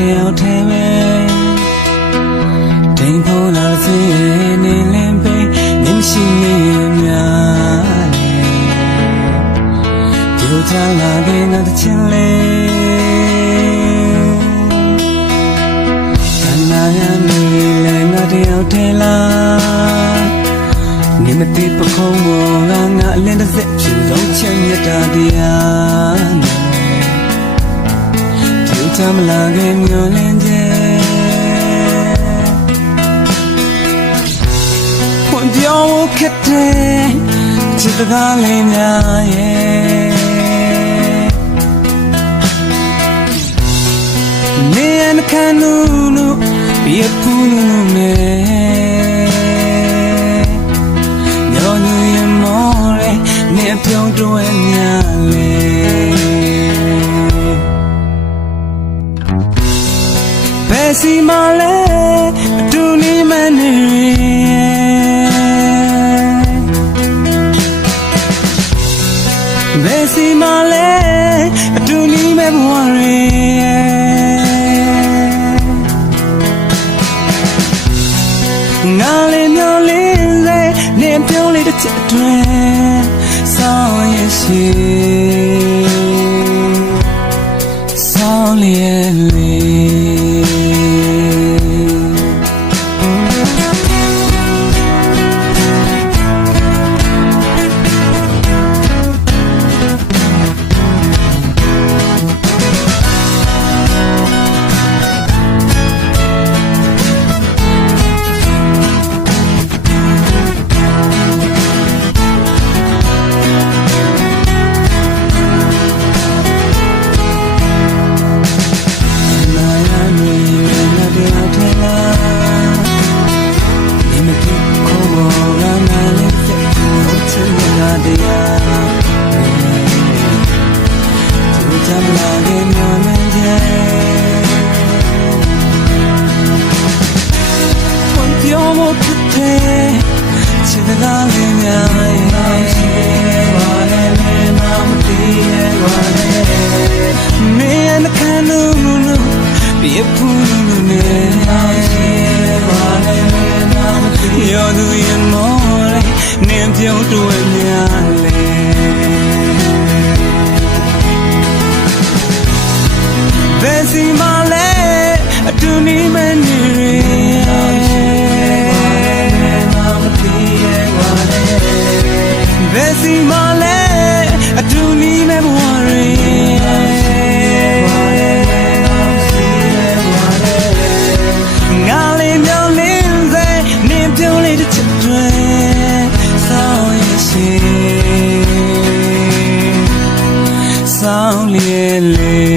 တယောက်ထဲပဲတိမ်ဖို့လာစေနေလင်းပိန်နေမရှိနေများလေပြိုချလာတဲ့ငါတစ်ချင်းလေးခန္ဓာရနေလဲငါတယောက်ထဲလားနေမတိပခုံးမောငါငါအလင်းတစ်စက်ဖြူလုံးချင်မြတ်တာတရားနဲ့ကြိုး ချမလာခင်မျောလင်းခြင်းဖွင့်ပြောင်းခက်တဲ့ချစ်စကားလေးများရဲ့နေရန်ခန်းနူနူပြည့်ဖူးနူနူနဲ့ညောညူရမောရဲနေပြုံးတွဲများလေ စီမလဲအတူနေမနေဘယ်စီမလဲအတူနေမဲ့ဘဝတွေငါလေးမျောလေးလေနေပြုံးလေးတစ်ချက်အတွင်းဆောင်းရရှိ Yo do you more ne pyong to e mya le Besi ပြုံးလေးတစ်ချက်တွင်ဆောင်းရရှိဆောင်းလျက်လေး